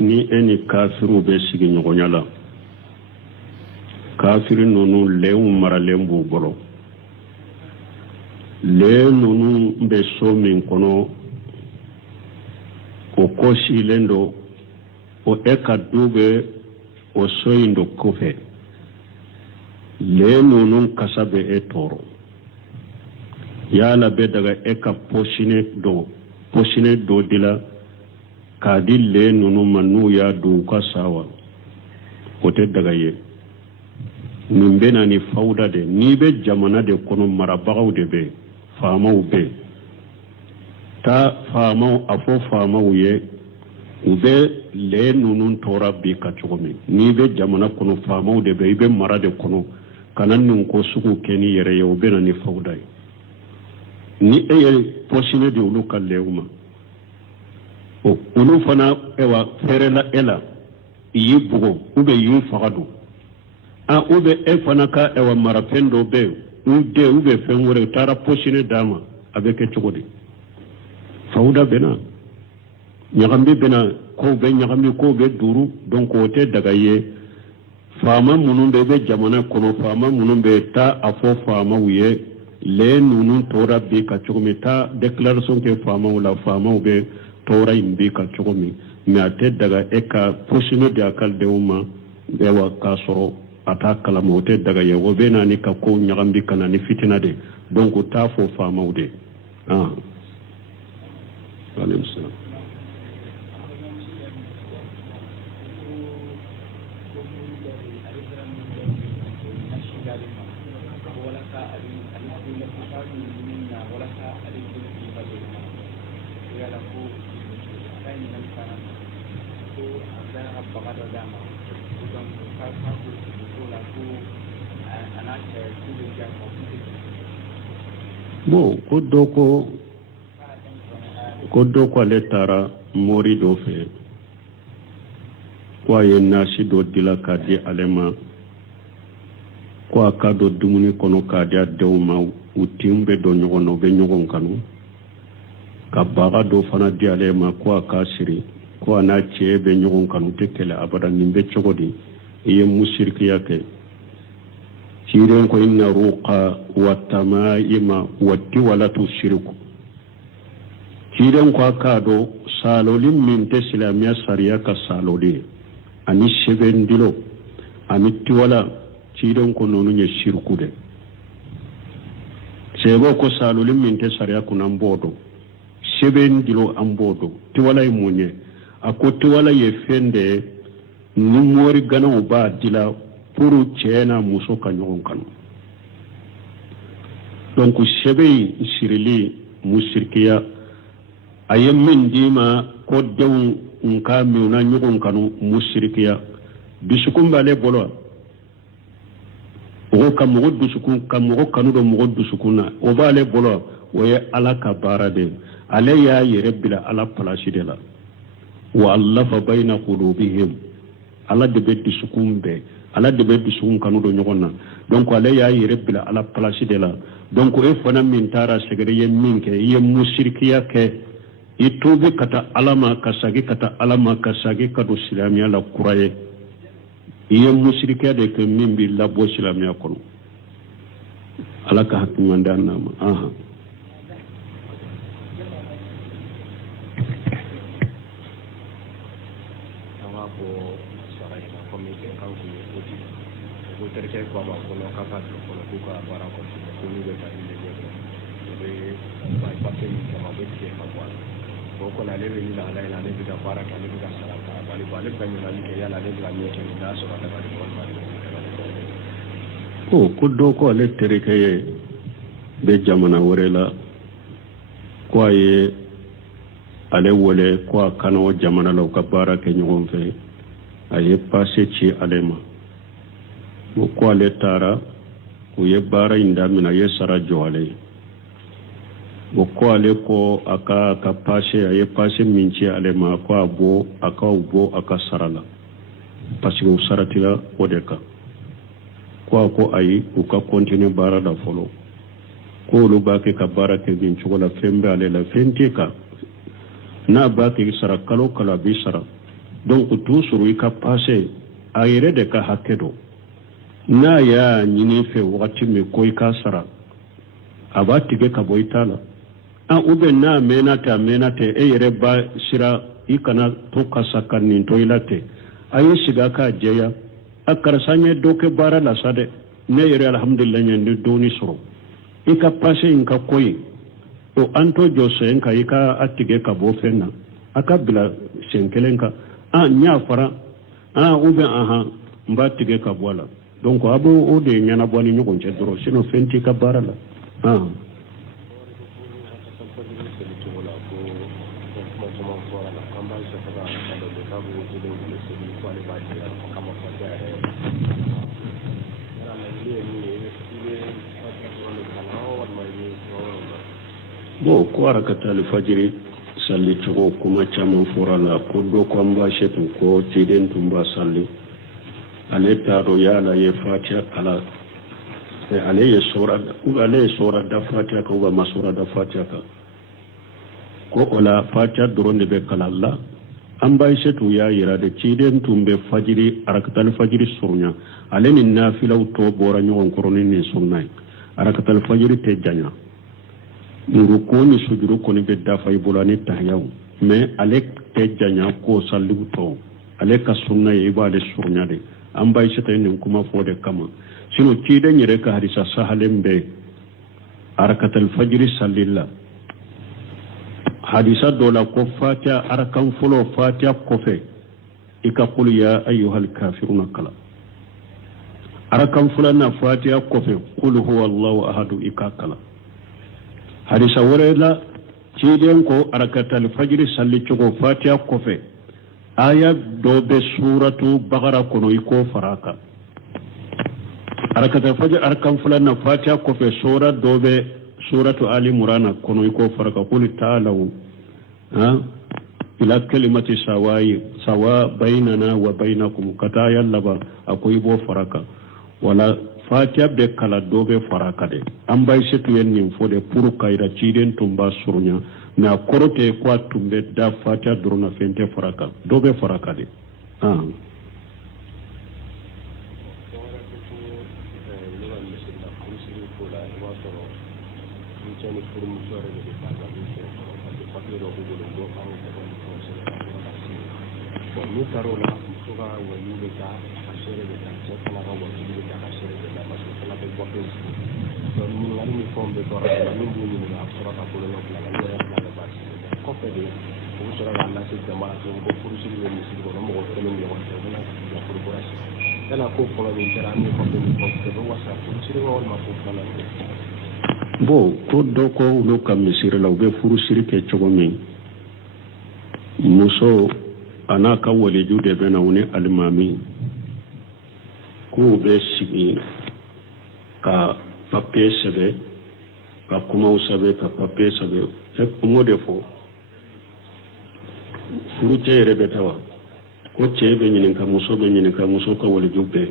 ni eni kafiru be sigi ɲɔgɔnya la kafiri ninnu lɛnw maralen b'u bolo lɛn ninnu bɛ so min kɔnɔ o kɔsilen do o ka du bɛ o so in do kɔfɛ lɛn ninnu kasa bɛ tɔɔrɔ yala bɛ daga ka pɔsine dɔ de la k'a di lɛn ninnu ma n'u y'a dun u ka sa wa o tɛ daga ye nin bɛ na ni fawuda de n'i bɛ jamana de kɔnɔ marabagaw de bɛ faamaw bɛ taa faamaw a fɔ faamaw ye u bɛ lɛn ninnu tɔɔra bi ka cogo min n'i bɛ jamana kɔnɔ faamaw de bɛ i bɛ mara de kɔnɔ kana nin ko sugu kɛ ni yɛrɛ ye o bɛ na ni fawuda ye ni e ye pɔsine di olu ka lɛnw ma olu fana fɛrɛla e la i y'i bugo ou bien i y'u faga don ou bien e fana ka marafɛn dɔ bɛ yen u bɛ fɛn wɛrɛ u taara pɔsine d'a ma a bɛ kɛ cogo di fawuda bɛ na ɲagami bɛ na kow bɛ ɲagami kow bɛ duuru donc o tɛ daga ye faama minnu bɛ bɛ jamana kɔnɔ faama minnu bɛ taa a fɔ faamaw ye lɛn ninnu tɔɔra bi ka cogo min taa déclaration kɛ faamaw la faamaw bɛ tɔɔra in bi ka cogo min mais a tɛ daga e ka pɔsine di a ka denw ma k'a sɔrɔ a t'a kalama o tɛ daga ye o bɛ na ni ka kow ɲagami ka na ni fitina de donc o t'a fɔ faamaw de aleykum salaam. Bon ko dɔ ko ale taara mori dɔ fɛ ko a ye nasi dɔ dila k'a di ale ma ko a ka dɔ dumuni kɔnɔ k'a di a denw ma u tin bɛ dɔn ɲɔgɔn na u bɛ ɲɔgɔn kanu ka baga dɔ fana di ale ma ko a k'a siri ko a n'a cɛ bɛ ɲɔgɔn kanu tɛ kɛlɛ abada nin bɛ cogo di i ye musirikiya kɛ ciren ko inna ruqa wa tamaima wa tiwalatu shirku ciren ko aka do salolin min te silamiya sariya ka saloli ani sebendilo ani tiwala ciren ko nonu ye shirku de sebo ko salolin min te sariya kunan bodo sebendilo an bodo tiwala munye ako tiwala ye fende ni mori gana ba dila puru cɛ n'a muso ka ɲɔgɔn kanu donc sɛbɛ in sirili musirikiya a ye min d'i ma ko denw nka min na ɲɔgɔn kanu musirikiya dusukun b'ale bolo o ka mɔgɔ kanu dɔ mɔgɔ dusukun na o b'ale bolo o ye ala ka baara de ale y'a yɛrɛ bila ala palasi de la wa allafa bayna qulubihim ala de bɛ dusukun bɛɛ ala de bɛ dusukun kanu dɔ ɲɔgɔn na donc ale y'a yɛrɛ bila ala palasi de la donc e fana min taara sɛgɛrɛ ye min kɛ i ye musirikiya kɛ i tuubi ka taa ala ma ka sagi ka taa ala ma ka sagi ka don silamɛya la kura ye i ye musirikiya de kɛ min b'i labɔ silamɛya kɔnɔ ala ka hakiliman d'an n'a ma terkait kwa makono kapa kono kuka bara ko ko ni be tani de be ba passe ni kama be ke kwa ko na lebe ni la la ne bi da bara ka ne bi da sala ka bali bali ka ni na ni ke ya la le la ni ke da so da bali ko bali ko do ko le terkait be jamana wore la ko ye ale wole ko kano jamana la ka bara ke ɲɔgɔn fɛ aye passe ci ale ma ko ale taara u ye baara in daminɛ a ye sara jɔ ale ye ko ale ko a ka passe a ye passe min ci ale ma ko a bɔ a ka sara la parce que u saratila o de kan ko ayi u ka continue baara la fɔlɔ ko olu b'a kɛ ka baara kɛ nin cogo la fɛn bɛ ale la fɛn tɛ kan n'a b'a kɛ sara kalo kalo a bɛ sara donc toujours i ka passé a yɛrɛ de ka hakɛ dɔ n'a y'a ɲini fɛ wagati min ko i ka sara a b'a tigɛ ka bɔ i ta la ou bien n'a mɛnna tɛ e yɛrɛ ba sira i kana to kasa ka nin to i la tɛ a ye sigi a k'a jɛya a karisa n ye dɔ kɛ baara la sa dɛ ne yɛrɛ alhamdulillah n ye dɔɔni sɔrɔ i ka passé in ka ko ye o an to jɔ sen kan i ka a tigɛ ka bɔ fɛn na a ka bila sen kelen kan n y'a fara ou bien n b'a tigɛ ka bɔ a la donc a b'o de ɲɛnabɔ ni ɲɔgɔn cɛ dɔrɔn sinon fɛn t'i ka baara la bon ko harakata alfajiri salli cogo kuma caman fɔra la ko dɔ ko an b'a setu ko ciden tun b'a salli ale t'a dɔn yala ye fatiha kala ale ye sora da fatiha kan ma sora da fatiha kan ko o la fatiha dɔrɔn de bɛ kalan la an b'a setu y'a yira de ciden tun bɛ fajiri harakata alfajiri surunya ale ni nafilaw tɔ bɔra ɲɔgɔn kɔrɔ ni nin sunna ye harakata alfajiri tɛ janya ruku ni sujuru kɔni bɛ dafa i bolo ani tahiyaw mais ale tɛ janya ko salliw tɔ ale ka sunna ye i b'ale surunya de an b'a seta nin kuma fɔ de kama sinon ciden yɛrɛ ka hadisa sahalen bɛ harakata alfajiri salli la hadisa dɔ la ko fatiha arakan fɔlɔ fatiha kɔfɛ i ka qul ya ayyuhal kafiruna kala arakan filanan fatiha kɔfɛ qul huwallahu ahadu i ka kala hadisa wɛrɛ la ciden ko harakata alfajiri salli cogo fatiha kɔfɛ aya dɔ bɛ suratu bagara kɔnɔ i ko fara kan harakata alfajiri arakan filanan fatiha kɔfɛ sura dɔ bɛ suratu ali imran kɔnɔ i ko fara kan qul ta'alaw ila kalimati sawa bainana wa bainakum kata ya laba akwai bo fara kan wala fatiha bɛ kala dɔ bɛ fara kan de an b'a setu ye nin fɔ de pour kayira ciden tun b'a surunya mais a kɔrɔ tɛ ko a tun bɛ da fatiha dɔrɔn na fɛn tɛ fara kan dɔ bɛ fara kan de n'u taara o la muso ka waliyu bɛ taa a seere bɛ taa cɛ fana ka waliyu bɛ taa a seere bɛ taa parce que fana bɛ bɔ fɛn sigi donc ɲininkali ni fɛnw bɛ tɔɔrɔ la min b'u ɲininka a bɛ sɔrɔ ka bolonɔ bila la yɛrɛ fila bɛ baasi kɔfɛ de u bɛ sɔrɔ k'a lase jama la ko furusiri bɛ misiri kɔnɔ mɔgɔ kelen ɲɔgɔn cɛ u bɛna sigi ka furukura sigi yala ko fɔlɔ min kɛra an bɛ kɔfɛ min fɔ bɛɛ bɛ wasa furusiri ma walima ko filanan tɛ bon ko dɔ ko olu ka misiri la u bɛ furusiri kɛ cogo min muso a n'a ka waliju de bɛ na u ni alimami k'u bɛ sigi ka papiye sɛbɛn ka kumaw sɛbɛn ka papiye sɛbɛn m'o de fɔ furucɛ yɛrɛ bɛ taa wa ko cɛ bɛ ɲininka muso bɛ ɲininka muso ka waliju bɛɛ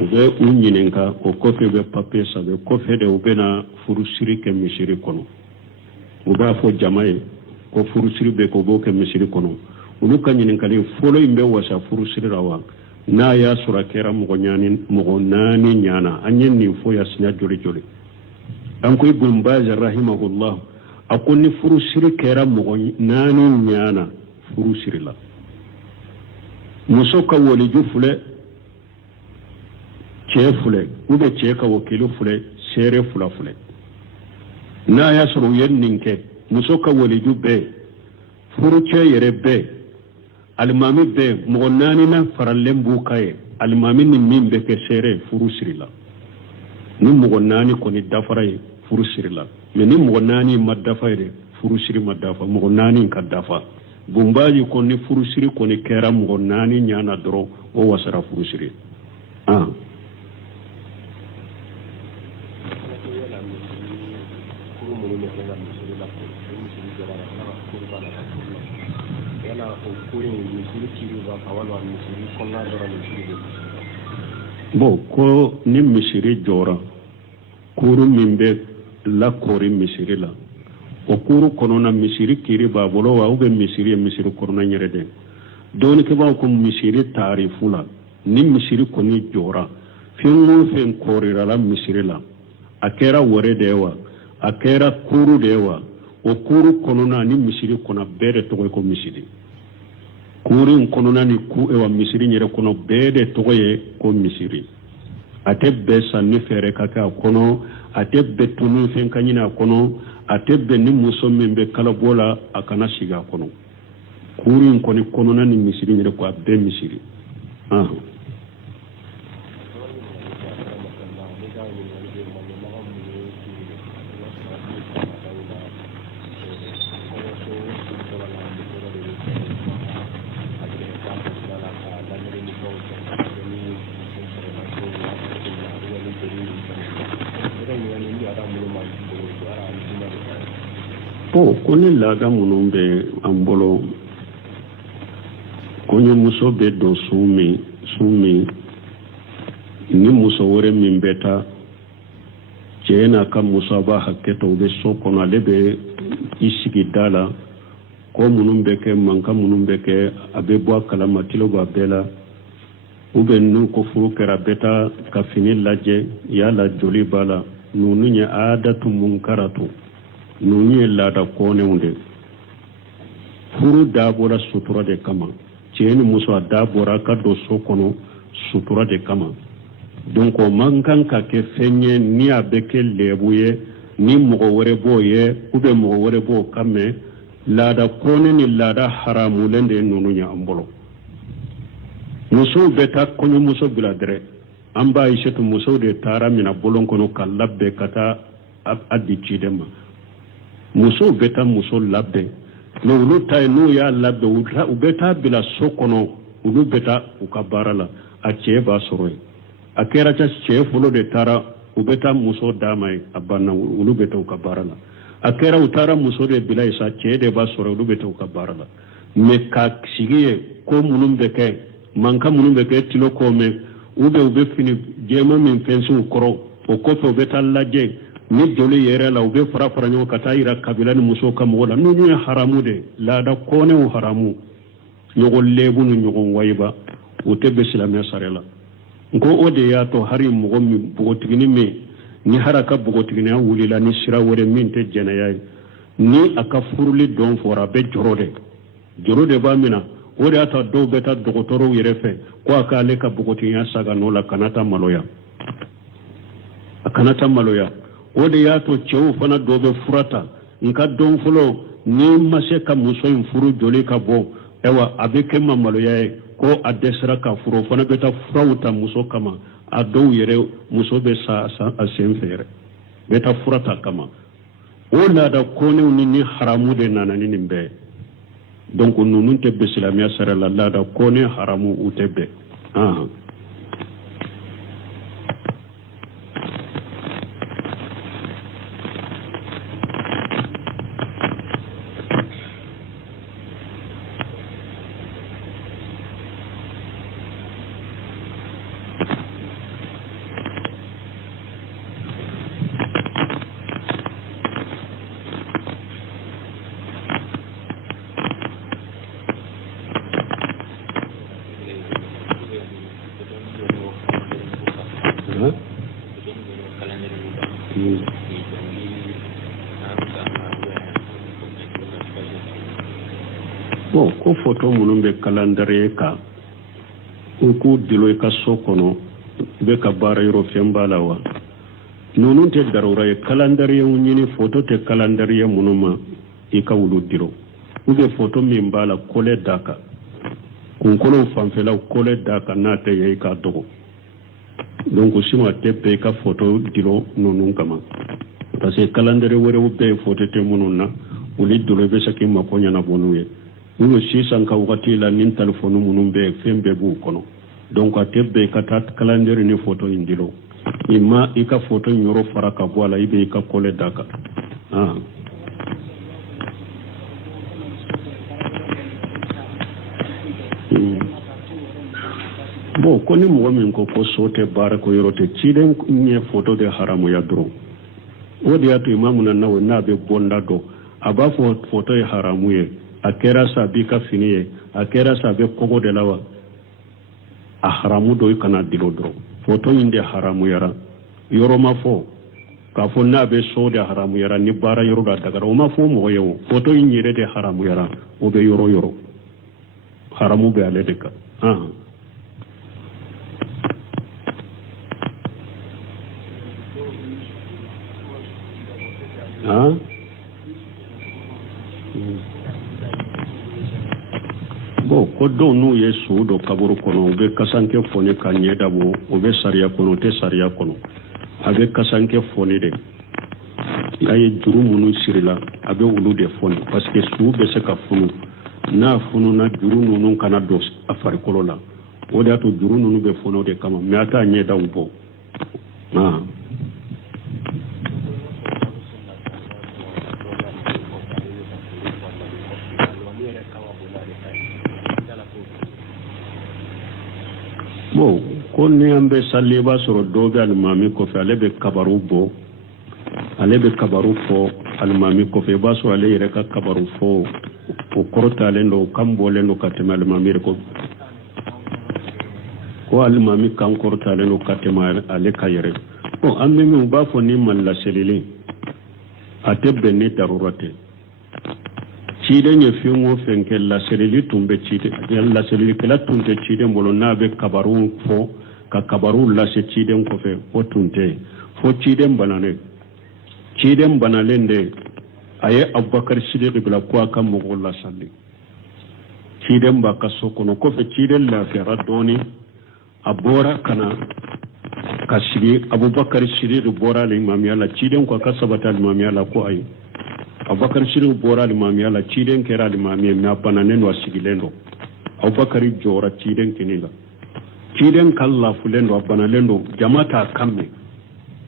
u bɛ u ɲininka o kɔfɛ bɛ papiye sɛbɛn kɔfɛ de u bɛ na furusiri kɛ misiri kɔnɔ u b'a fɔ jama ye ko furusiri bɛ k'o b'o kɛ misiri kɔnɔ olu ka ɲininkali fɔlɔ in bɛ wasa furusiri la wa n'a y'a sɔrɔ a kɛra mɔgɔ naani ɲana an ye nin fɔ yasinya joli joli an ko Ibn Baz rahimahullah a ko ni furusiri kɛra mɔgɔ naani ɲana furusiri la muso ka waliju filɛ cɛ filɛ ou bien cɛ ka wakilu filɛ seere fila filɛ n'a y'a sɔrɔ u ye nin kɛ muso ka waliju bɛɛ furucɛ yɛrɛ bɛɛ alimami bɛɛ mɔgɔ naani na faralen b'u ka ye alimami ni min bɛ kɛ seere furu siri la ni mɔgɔ naani kɔni dafara ye furu siri la mais ni mɔgɔ naani ma dafa ye furu siri ma dafa mɔgɔ naani ka dafa bunbaji kɔni furu siri kɔni kɛra mɔgɔ naani ɲana dɔrɔn o wasara furu siri bon ko ni misiri jɔra kuru min bɛ lakori misiri la o kuru kɔnɔna misiri kiri b'a bolo wa ou bien misiri ye misiri kɔnɔna yɛrɛ dɛ doni ke ba ko misiri tarifula ni misiri ko ni jora fingo fen korira la misiri la akera wore dewa akera kuru dewa o kuru konona ni misiri kona bere to ko misiri kuru konona ni ku ewa misiri nyere kono bede to ko misiri atebbe sanni fere kaka kono atebbe tunu fen kanyina kono atebbe ni muso membe kala bola akana shiga kono kuru koni konona ni misiri nyere ko abbe misiri kone laga munumbe ambolo konye muso be do sumi ni muso wore mimbeta jena ka muso ba haketo be sokono alebe isigi dala ko munumbe ke manka munumbe ke abe bo kala matilo ba bela ube nu ko furu kera beta ka fini laje ya la joli bala nunu nya adatu munkaratu nunu lada kone unde furu dabora sutura de kama jeni muso dabora ka do sokono sutura de kama donc mankan ka ke fenye ni abeke lebuye ni mogo wore boye ube mogo wore bo kame lada kone ni lada haramu lende nunu nya ambolo muso beta kono muso biladre amba ishetu muso de tara mina bolon kono kalabbe kata addi chidema muso beta muso labbe no ulu tay no ya labbe ubeta bila sokono ulu beta ukabarala ache ba soroy akera cha chefulo de tara ubeta muso damai abana ulu beta ukabarala akera utara muso de bila isa che de ba soroy ulu beta ukabarala me ka sigiye ko munumbe ke manka munumbe ke tilo kome ube fini jema min pensu koro o kofe ubeta laje ni joli yere la ube fara nyo kata ira kabila ni muso kam wala nunu ya haramu de la da kone u haramu nyogo lebu nu nyogo waiba utebe silame sarela nko ode ya to hari mugo mi bugotigini me ni haraka bugotigini ya wulila ni sira wore minte jena yayi ni aka furuli don fora be jorode ba mina ode ata do beta dogotoro yere fe ko aka le ka bugotigini ya saga no la kanata maloya ode ya to chewu fana dobe furata nka don fulo ni mase ka muso in furu joli ka bo ewa abeke mamalo yae ko adesra ka furo fana beta furauta muso kama ado yere muso be sa asenfere beta furata kama ola da kone ni haramu de nana ni nimbe donc nunun te be islamia sara la da kone haramu utebe ko photo munun be calendrier ka ko dilo ka sokono be ka bara yoro fembala wa nunun te darura e calendrier nyini photo te calendrier munuma e ka wulu diro ube photo min bala kole daka kun kono fanfela kole daka na te ye ka dogo donc sima te pe ka photo diro nunun kama parce que calendrier wore ube photo te mununa uli dilo be sakin makonya na bonuye uno sisan ka wakati la nin telefonu munun be fembe bu kono donc atebbe ka tat calendar ni photo indilo imma ika photo nyoro faraka wala ibe ka kole daka bo koni mo min ko sote barako yorote ciden nye photo de haramu ya dro wodi atu imamu na nawe na be bonda do aba photo ya haramu ye akera sabika finiye akera sabe kogo de lawa a haramu do kana dilodro foto inde haramu yara yoro mafo ka fo na be so de haramu yara ni bara yoro da daga o mafo mo yewo foto inyire de haramu yara o be yoro haramu be ale de ka bon ko don n'u ye so do kaburu kono o be kasanke foni ka ɲɛda bɔ o be sariya kono o tɛ sariya kono a be kasanke foni de a ye juru minnu sirila a be olu de foni parce que su be se ka funu n'a fununa juru ninnu kana don a farikolo la o de y'a to juru ninnu be foni o de kama mais a t'a ɲɛdaw bɔ bon ko ni an bɛ sali i b'a sɔrɔ dɔw bɛ alimami kɔfɛ ale bɛ kabaru bɔ ale bɛ kabaru fɔ alimami kɔfɛ i b'a sɔrɔ ale yɛrɛ ka kabaru fɔ o kɔrɔtalen don o kan bɔlen don ka tɛmɛ alimami yɛrɛ ko alimami kan kɔrɔtalen don ka tɛmɛ ale ka yɛrɛ bon an bɛ min u b'a fɔ ni malilaselilen a tɛ bɛn ni darura tɛ ciden ye fɛn o fɛn kɛ laselili tun bɛ laselilikɛla tun tɛ ciden bolo n'a bɛ kabaru fɔ ka kabaru lase ciden kɔfɛ o tun tɛ fo ciden banalen de a ye abubakar sidiki bila ko a ka mɔgɔw lasali ciden b'a ka so kɔnɔ kɔfɛ ciden lafiyara dɔɔni a bɔra kana ka sigi abubakar sidiki bɔra alimamiya la ciden ko a ka sabati alimamiya la ko ayi abubakar sidiki bɔra alimamiya la ciden kɛra alimamiya mais a bananen don a sigilen don abubakar jɔra ciden kini la ciden ka lafulen don a banalen don jama t'a kan mɛn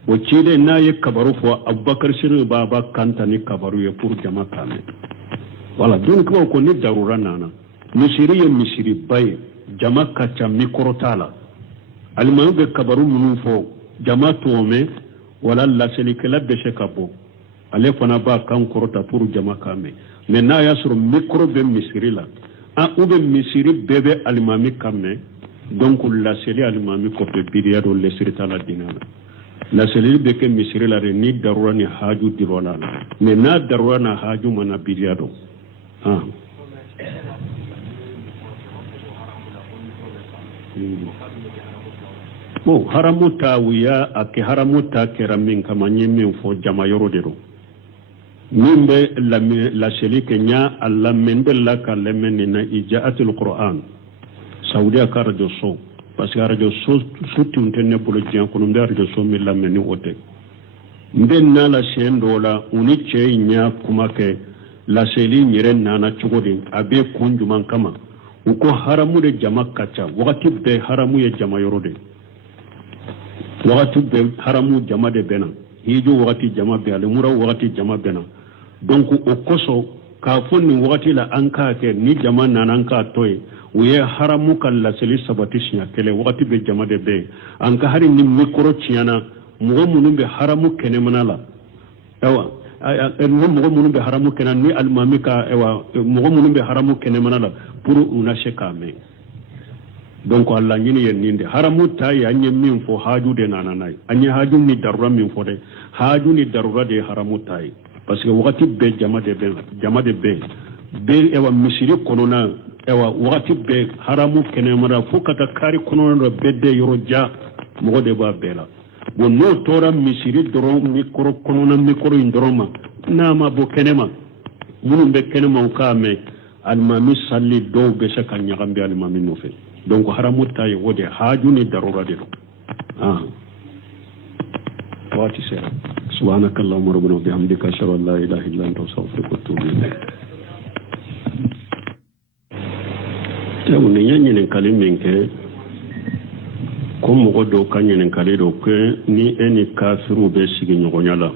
o ciden n'a ye kabaru fɔ abubakar sidiki b'a kanta ni kabaru ye pour jama k'a mɛn voilà donc kabaw ko ni darura nana misiri ye misiriba ye jama ka ca mikɔrɔ t'a la alimami bɛ kabaru minnu fɔ jama t'o mɛn wala laselikɛla bɛ se ka bɔ ale fana b'a kan kɔrɔta pour jama k'a mɛn mais n'a y'a sɔrɔ mikɔrɔ bɛ misiri la ou bɛ misiri bɛɛ bɛ alimami kan mɛn donc laseli alimami kɔfɛ biriya dɔ lɛsiri t'a la diinɛ la laseli bɛ kɛ misiri la de ni darura ni haju dir'o la mais n'a darura na haju mana biriya dɔ bon haramu ta wuya a kɛ haramu ta kɛra min kama n ye min fɔ jama yɔrɔ de don min bɛ laseli kɛ n y'a lamɛn n delila ka lamɛn nin na ijaatul Qur'an Saudiya ka radio so parce que radio so tun tɛ ne bolo diɲɛ kɔnɔ n bɛ radio so min lamɛn ni o tɛ n bɛ na la siɲɛ dɔw la u ni cɛ in y'a kuma kɛ laseli yɛrɛ nana cogo di a bɛ kun jumɛn kama u ko haramu de jama ka ca wagati bɛɛ haramu ye jama yɔrɔ de wagati bɛɛ haramu jama de bɛna hijo wagati jama bɛ alimura wagati jama bɛna donc o kosɔn k'a fɔ nin wagati la an k'a kɛ ni jama nana an k'a to ye u ye haramu ka laseli sabati siɲɛ kelen wagati bɛ jama de bɛ an ka hari ni mikɔrɔ tiɲɛna mɔgɔ minnu bɛ haramu kɛnɛmana la ayiwa mɔgɔ minnu bɛ haramu kɛnɛ ni alimami ka mɔgɔ minnu bɛ haramu kɛnɛmana la pour u na se k'a mɛn donc a laɲini ye nin de haramu ta ye an ye min fɔ haju de nana n'a ye an ye haju ni darura min fɔ dɛ haju ni darura de ye haramu ta ye parce que wagati bɛɛ jama de bɛ misiri kɔnɔna wagati bɛɛ haramu kɛnɛmana fo ka taa kari kɔnɔna dɔ bɛɛ de yɔrɔ ja mɔgɔ de b'a bɛɛ la bon n'o tora misiri dɔrɔn mikɔrɔ kɔnɔna mikɔrɔ in dɔrɔn ma n'a ma bɔ kɛnɛma minnu bɛ kɛnɛma u k'a mɛn alimami sali dɔw bɛ se ka ɲagami bɛ alimami nɔfɛ donc haramu ta ye o de haju ni darura de don waati sera subhanaka allahumma rabbana wa bihamdika ashhadu an la ilaha illa anta astaghfiruka wa atubu ilayk ni ya ɲininkali min kɛ ko mɔgɔ dɔw ka ɲininkali do kɛ ni e ni kafiru bɛ sigi ɲɔgɔnya la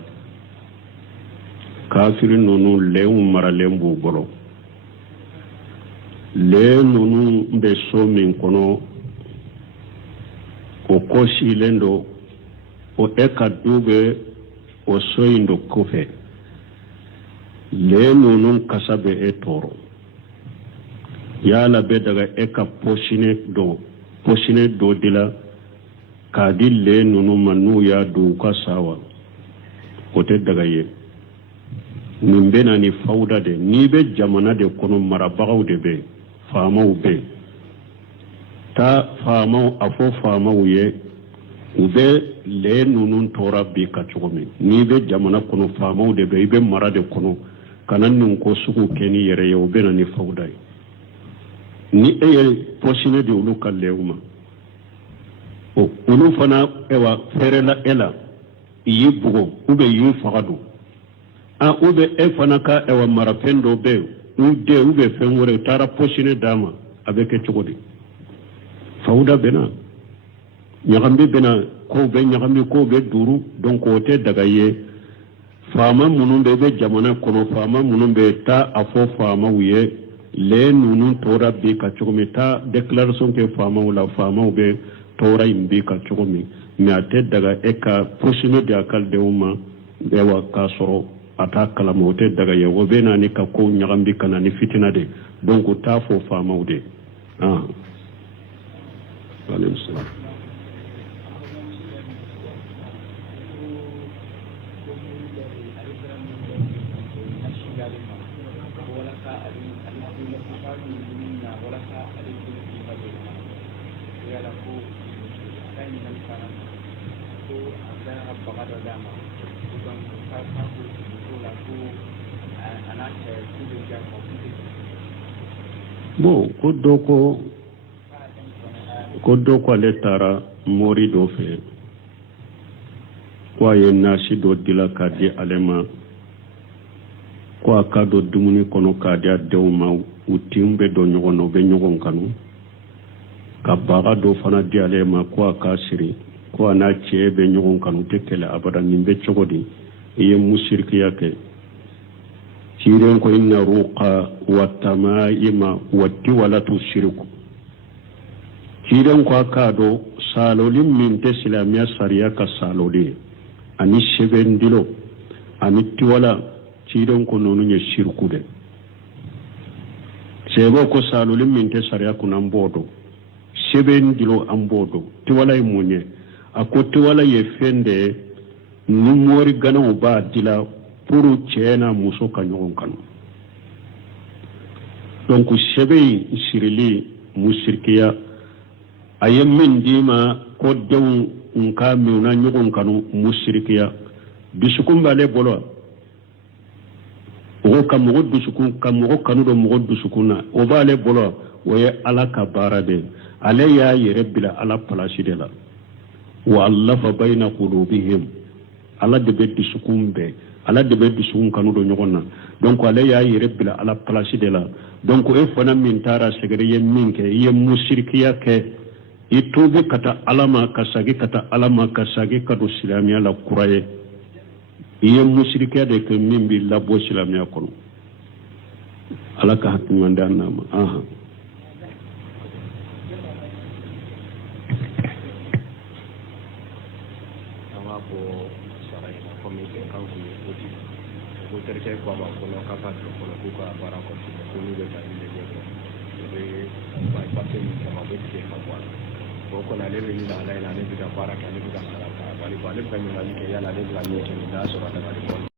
kafiri ninnu lɛnw maralen b'u bolo lɛ ninnu bɛ so min kɔnɔ o kɔsilen do o e ka du bɛ o so in do kɔfɛ lɛ ninnu kasa bɛ e tɔɔrɔ yala be daga eka poshine do dila kadille nunu manu ya do ka sawa kote daga ye nimbena ni fauda de ni be jamana de kono marabagaw de be faamaw be ta faamaw afo faamaw ye ube le nunu tora bi ka cogomi ni be jamana kono faamaw de be ibe mara de kono kanan nun ko sugu keni yere ye ube na ni fauda ye ni eye posine de ulu kalleuma o ulu fana ewa ferela ela yi bugo ube yi fagadu a ube e fana ka ewa marapendo be ude ube fenwore tara posine dama abeke chogodi fauda bena nyagambi bena ko be nyagambi ko be duru donc ote daga ye fama munumbe be jamana kono fama munumbe ta afo fama wiye le nunu tora bi ka chogomi ta declaration ke fama wala fama be tora imbi ka chogomi mi ate daga eka posine de akal de uma ewa ka soro ata kala mote daga ye wo bena ni ka ko nyagambi kana ni fitina de donc ta fo fama wude alayhi salam bon ko doko ale tara mori do fe ko ye nasi do dila ka di alema ko aka do dumuni kono ka di adewma utimbe do nyogono be nyogon kanu ka baga do fana di alema ko aka siri ko ana chebe nyogon kanu tekele abada nimbe chogodi ye musirkiya ke siren ko inna ruqa wa tamaima wa tiwalatu shirku siren ko akado salolin min te silamiya sariya ka saloli ani shebendilo ani tiwala siren ko nonu nye shirku de sebo ko salolin min te sariya kunan bodo shebendilo an bodo tiwala yi munye ako tiwala ye fende numori gana uba dila puru chena muso ka ɲɔgɔn kanu donc sebe sirili musirkiya a ye min di ma ko denw nka minna ɲɔgɔn kanu musirkiya dusukun b'ale bolo o ka mɔgɔ dusukun ka mɔgɔ kanu dɔ mɔgɔ dusukun na o b'ale bolo o ye ala ka baara de ale y'a yɛrɛ bila ala palasi de la wa allafa bayna qulubihim ala de bɛ dusukun bɛɛ ala de bɛ dusukun kanu dɔ ɲɔgɔn na donc ale y'a yɛrɛ bila ala palasi de la donc e fana min taara sɛgɛrɛ ye min kɛ i ye musirikiya kɛ i tuubi ka taa ala ma ka sagi ka taa ala ma ka sagi ka don silamɛya la kura ye i ye musirikiya de kɛ min b'i labɔ silamɛya kɔnɔ ala ka hakilimandi an n'a ma terkait kwa makono kapata kono kuka bara ko ko ni be tani le be ba passe ni kama be ke kwa ko na le ni la la ni be bara ka ni be sala ka bali bali ka ni ke ya la le la ni ke ni da so ba da